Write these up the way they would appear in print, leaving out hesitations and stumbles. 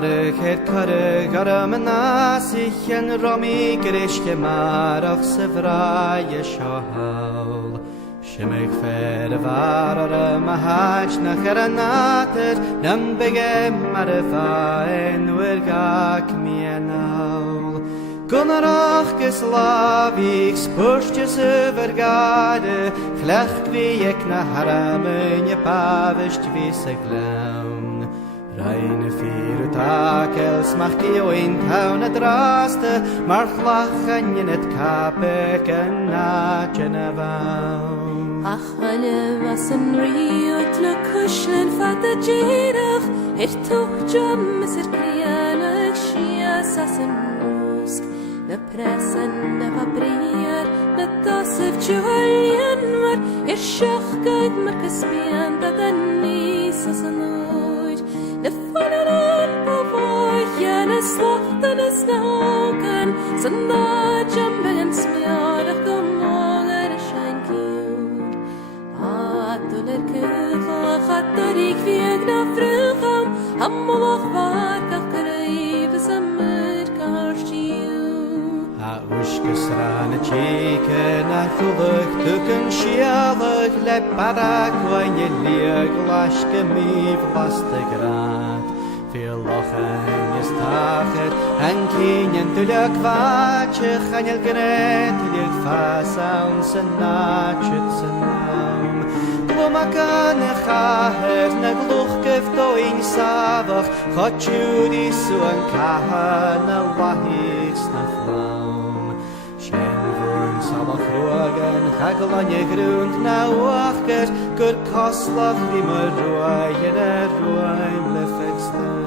marach het carach aram nasich en romi grishke marach se vraie shahaul. Shemech fer var aram hach nach aranater nam begem marfa en wergak mianaul. Gunarach geslavik spurstjes vergade, glech wie ik na haramen je pavest wisse glaun. Reine vier takels mag je in town het raste, maar lachen je het kapek en naadje na waun. Ach, wanneer was een riot le kushlen vat de jirach, toch jam is krianig shias as een musk. De pressen de vabrier, de tasif tjuhaljen maar, shachgeit maar gespian dat een nis as een ooit. De vallen på vojen, slachten is nauken, zanda jambegen smjarig de mager schein kiur. Aduler kugel, gatterik viegna frugam, hammolach varkach kreive sammer karstiur. Ushkesrane chike na chulach tuken shialach le parak wanje lieg lashke mi vlaste grad. Veel lachen is tachet en kinyen tulak vache chanel gret lieg fasaun senachet senaum. Glomakan chahet na gluch gefto in savach chachudi su an kaha na wahis na flam. Salach roagen, chagelanje groent na wachter, kur koslach die me roaien roaim lefeksten.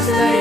Stay